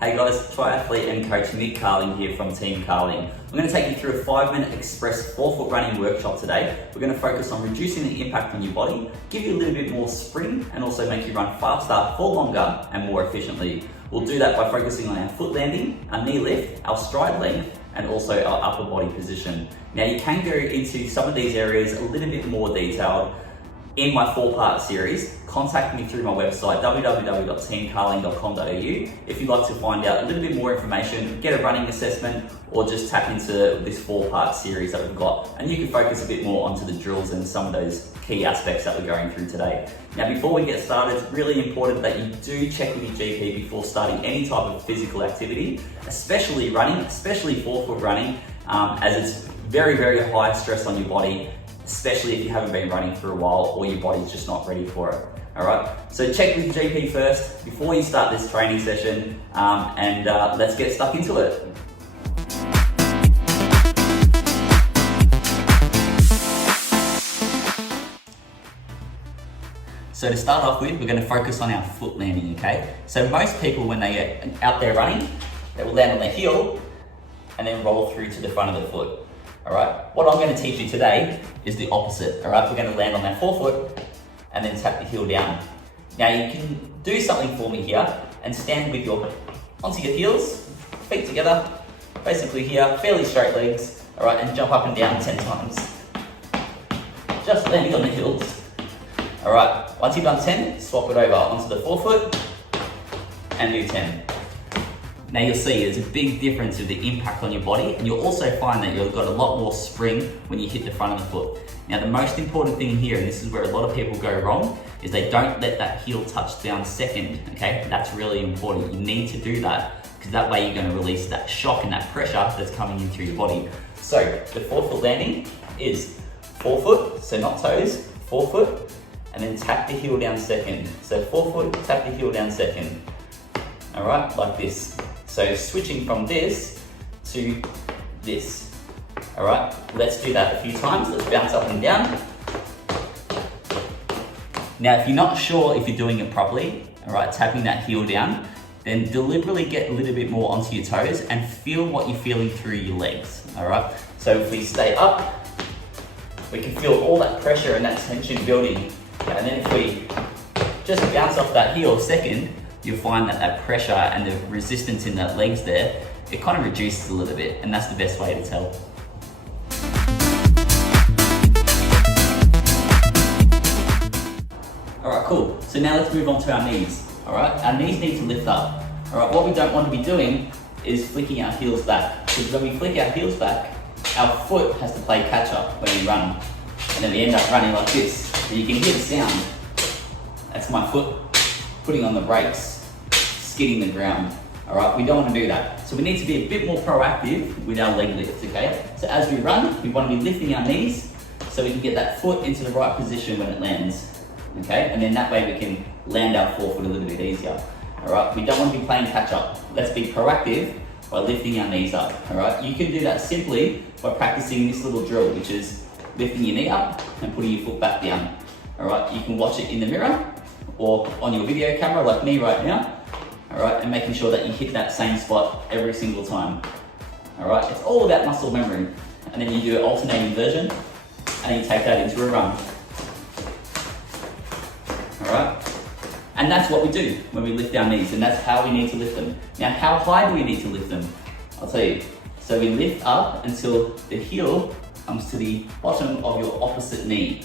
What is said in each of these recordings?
Hey guys, triathlete and coach Nick Carling here from Team Carling. I'm going to take you through a 5-minute express forefoot running workshop today. We're going to focus on reducing the impact on your body, give you a little bit more spring and also make you run faster, for longer and more efficiently. We'll do that by focusing on our foot landing, our knee lift, our stride length and also our upper body position. Now you can go into some of these areas a little bit more detailed in my 4-part series. Contact me through my website www.teamcarling.com.au if you'd like to find out a little bit more information, get a running assessment, or just tap into this 4-part series that we've got, and you can focus a bit more onto the drills and some of those key aspects that we're going through today. Now before we get started, it's really important that you do check with your GP before starting any type of physical activity, especially running, especially forefoot running, as it's very, very high stress on your body, especially if you haven't been running for a while or your body's just not ready for it. All right, so check with your GP first before you start this training session, and let's get stuck into it. So to start off with, we're going to focus on our foot landing, okay? So most people, when they get out there running, they will land on their heel and then roll through to the front of the foot. All right, what I'm going to teach you today is the opposite. All right, we're going to land on that forefoot and then tap the heel down. Now you can do something for me here and stand with onto your heels, feet together, basically here, fairly straight legs, all right, and jump up and down 10 times. Just landing on the heels. All right, once you've done 10, swap it over onto the forefoot and do 10. Now you'll see there's a big difference with the impact on your body, and you'll also find that you've got a lot more spring when you hit the front of the foot. Now the most important thing here, and this is where a lot of people go wrong, is they don't let that heel touch down second, okay? That's really important. You need to do that, because that way you're going to release that shock and that pressure that's coming in through your body. So the forefoot landing is forefoot, so not toes, forefoot, and then tap the heel down second. So forefoot, tap the heel down second. All right, like this. So switching from this to this. All right, let's do that a few times. Let's bounce up and down. Now, if you're not sure if you're doing it properly, all right, tapping that heel down, then deliberately get a little bit more onto your toes and feel what you're feeling through your legs. All right, so if we stay up, we can feel all that pressure and that tension building. And then if we just bounce off that heel second, you'll find that that pressure and the resistance in that legs there, it kind of reduces a little bit, and that's the best way to tell. All right, cool. So now let's move on to our knees. All right, our knees need to lift up. All right, what we don't want to be doing is flicking our heels back, because when we flick our heels back, our foot has to play catch up when we run, and then we end up running like this. And you can hear the sound. That's my foot putting on the brakes, skidding the ground. All right, we don't want to do that. So we need to be a bit more proactive with our leg lifts, okay? So as we run, we want to be lifting our knees so we can get that foot into the right position when it lands, okay? And then that way we can land our forefoot a little bit easier, all right? We don't want to be playing catch up. Let's be proactive by lifting our knees up, all right? You can do that simply by practicing this little drill, which is lifting your knee up and putting your foot back down, all right? You can watch it in the mirror or on your video camera like me right now, all right, and making sure that you hit that same spot every single time, all right? It's all about muscle memory, and then you do an alternating version, and then you take that into a run, all right? And that's what we do when we lift our knees, and that's how we need to lift them. Now, how high do we need to lift them? I'll tell you. So we lift up until the heel comes to the bottom of your opposite knee,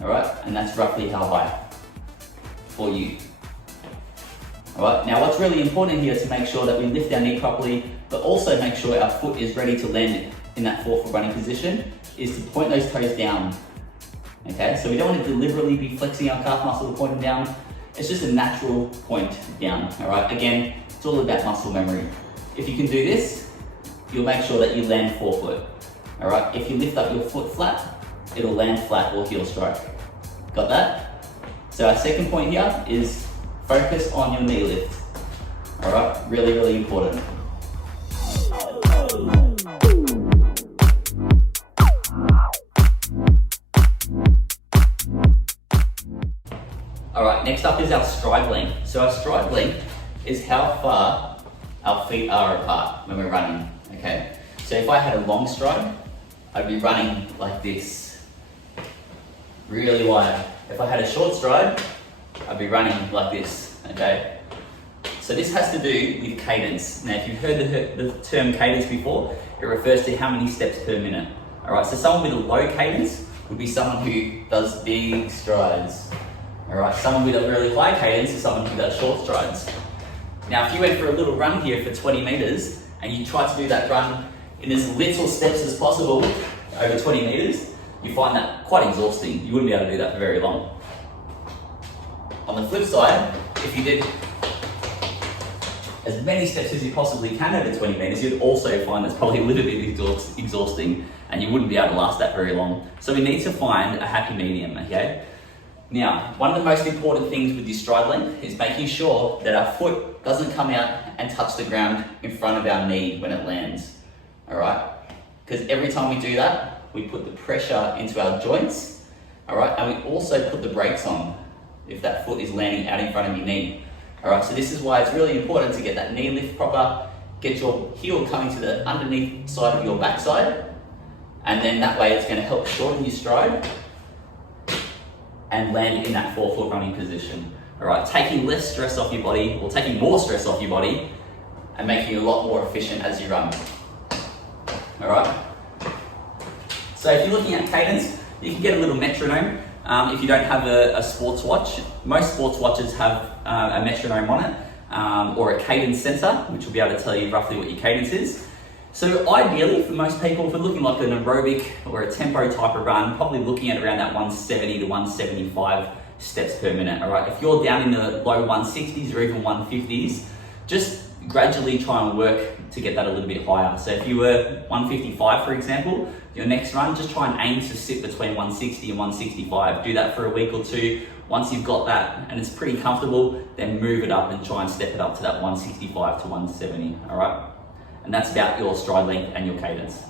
all right? And that's roughly how high for you. All right, now what's really important here is to make sure that we lift our knee properly, but also make sure our foot is ready to land in that forefoot running position, is to point those toes down, okay? So we don't want to deliberately be flexing our calf muscle to point them down. It's just a natural point down, all right? Again, it's all about muscle memory. If you can do this, you'll make sure that you land forefoot, all right? If you lift up your foot flat, it'll land flat or heel strike. Got that? So our second point here is focus on your knee lift. All right, really, really important. All right, next up is our stride length. So our stride length is how far our feet are apart when we're running, okay? So if I had a long stride, I'd be running like this, really wide. If I had a short stride, I'd be running like this, okay? So this has to do with cadence. Now, if you've heard the term cadence before, it refers to how many steps per minute. All right, so someone with a low cadence would be someone who does big strides. All right, someone with a really high cadence is someone who does short strides. Now, if you went for a little run here for 20 meters and you try to do that run in as little steps as possible over 20 meters, you find that quite exhausting. You wouldn't be able to do that for very long. On the flip side, if you did as many steps as you possibly can over 20 meters, you'd also find that's probably a little bit exhausting and you wouldn't be able to last that very long. So we need to find a happy medium, okay? Now, one of the most important things with this stride length is making sure that our foot doesn't come out and touch the ground in front of our knee when it lands, all right? Because every time we do that, we put the pressure into our joints, all right? And we also put the brakes on if that foot is landing out in front of your knee. All right, so this is why it's really important to get that knee lift proper, get your heel coming to the underneath side of your backside, and then that way it's going to help shorten your stride and land in that forefoot running position. All right, taking less stress off your body, or taking more stress off your body, and making you a lot more efficient as you run. All right. So if you're looking at cadence, you can get a little metronome. If you don't have a sports watch, most sports watches have a metronome on it, or a cadence sensor, which will be able to tell you roughly what your cadence is. So ideally, for most people, if we're looking like an aerobic or a tempo type of run, probably looking at around that 170 to 175 steps per minute, all right? If you're down in the low 160s or even 150s, just gradually try and work to get that a little bit higher. So if you were 155, for example, your next run, just try and aim to sit between 160 and 165. Do that for a week or two. Once you've got that and it's pretty comfortable, then move it up and try and step it up to that 165 to 170, all right? And that's about your stride length and your cadence.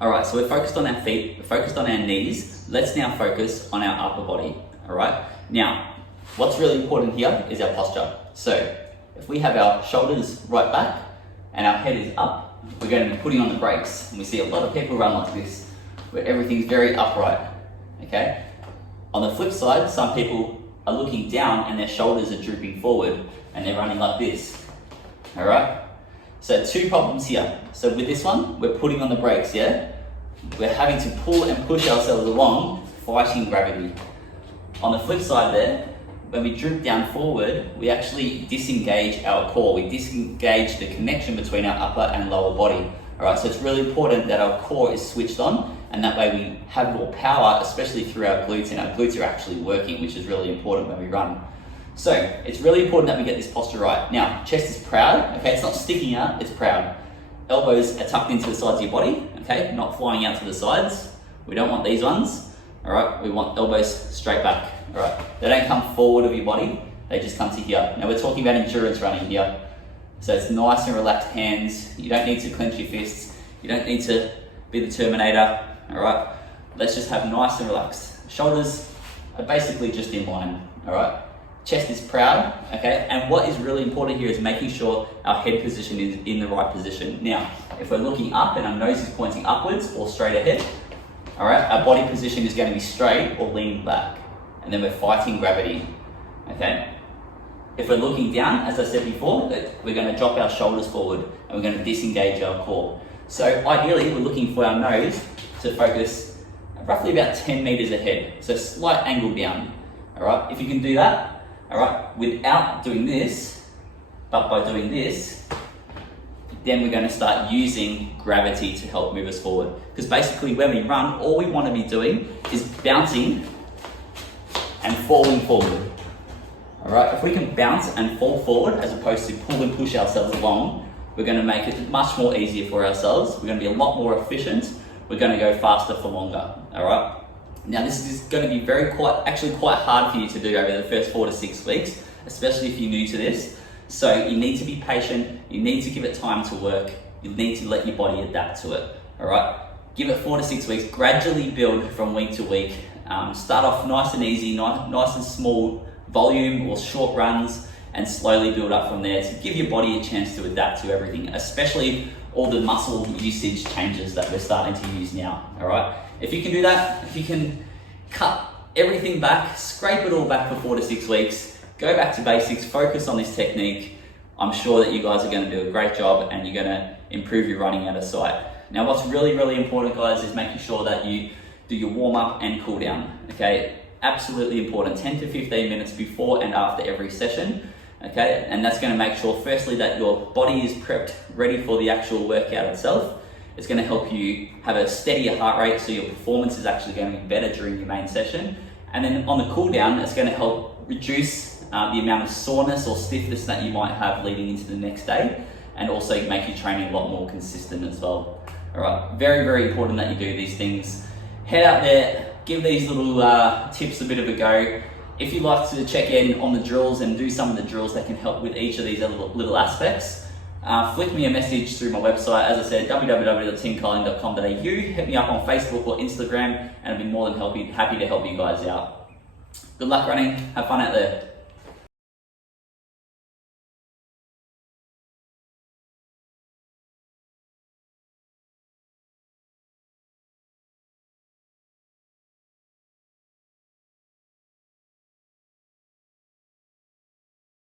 All right, so we're focused on our feet, we're focused on our knees. Let's now focus on our upper body, all right? Now, what's really important here is our posture. So if we have our shoulders right back and our head is up, we're going to be putting on the brakes. And we see a lot of people run like this, where everything's very upright, okay? On the flip side, some people are looking down and their shoulders are drooping forward and they're running like this, all right? So two problems here. So with this one, we're putting on the brakes, yeah? We're having to pull and push ourselves along, fighting gravity. On the flip side there, when we droop down forward, we actually disengage our core. We disengage the connection between our upper and lower body. All right, so it's really important that our core is switched on, and that way we have more power, especially through our glutes, and our glutes are actually working, which is really important when we run. So it's really important that we get this posture right. Now, chest is proud, okay? It's not sticking out, it's proud. Elbows are tucked into the sides of your body, okay? Not flying out to the sides. We don't want these ones, all right? We want elbows straight back, all right? They don't come forward of your body, they just come to here. Now we're talking about endurance running here. So it's nice and relaxed hands. You don't need to clench your fists. You don't need to be the Terminator, all right? Let's just have nice and relaxed. Shoulders are basically just in line, all right? Chest is proud, okay? And what is really important here is making sure our head position is in the right position. Now, if we're looking up and our nose is pointing upwards or straight ahead, all right, our body position is going to be straight or leaning back. And then we're fighting gravity, okay? If we're looking down, as I said before, we're going to drop our shoulders forward and we're going to disengage our core. So ideally, we're looking for our nose to focus roughly about 10 meters ahead. So slight angle down, all right? If you can do that, all right, without doing this, but by doing this, then we're going to start using gravity to help move us forward. Because basically when we run, all we want to be doing is bouncing and falling forward. All right, if we can bounce and fall forward as opposed to pull and push ourselves along, we're going to make it much more easier for ourselves. We're going to be a lot more efficient. We're going to go faster for longer, all right? Now this is going to be actually quite hard for you to do over the first 4 to 6 weeks, especially if you're new to this. So you need to be patient. You need to give it time to work. You need to let your body adapt to it, all right? Give it 4 to 6 weeks, gradually build from week to week. Start off nice and easy, nice and small volume or short runs, and slowly build up from there to give your body a chance to adapt to everything, especially all the muscle usage changes that we're starting to use now, all right? If you can do that, if you can cut everything back, scrape it all back for 4 to 6 weeks, go back to basics, focus on this technique, I'm sure that you guys are gonna do a great job and you're gonna improve your running out of sight. Now, what's really, really important, guys, is making sure that you do your warm up and cool down, okay? Absolutely important, 10 to 15 minutes before and after every session, okay? And that's gonna make sure, firstly, that your body is prepped, ready for the actual workout itself. It's gonna help you have a steadier heart rate, so your performance is actually gonna be better during your main session. And then on the cool down, it's gonna help reduce the amount of soreness or stiffness that you might have leading into the next day, and also make your training a lot more consistent as well. All right, very, very important that you do these things. Head out there, give these little tips a bit of a go. If you'd like to check in on the drills and do some of the drills that can help with each of these little aspects, flick me a message through my website, as I said, www.timcolling.com.au. Hit me up on Facebook or Instagram, and I'd be more than happy to help you guys out. Good luck running, have fun out there.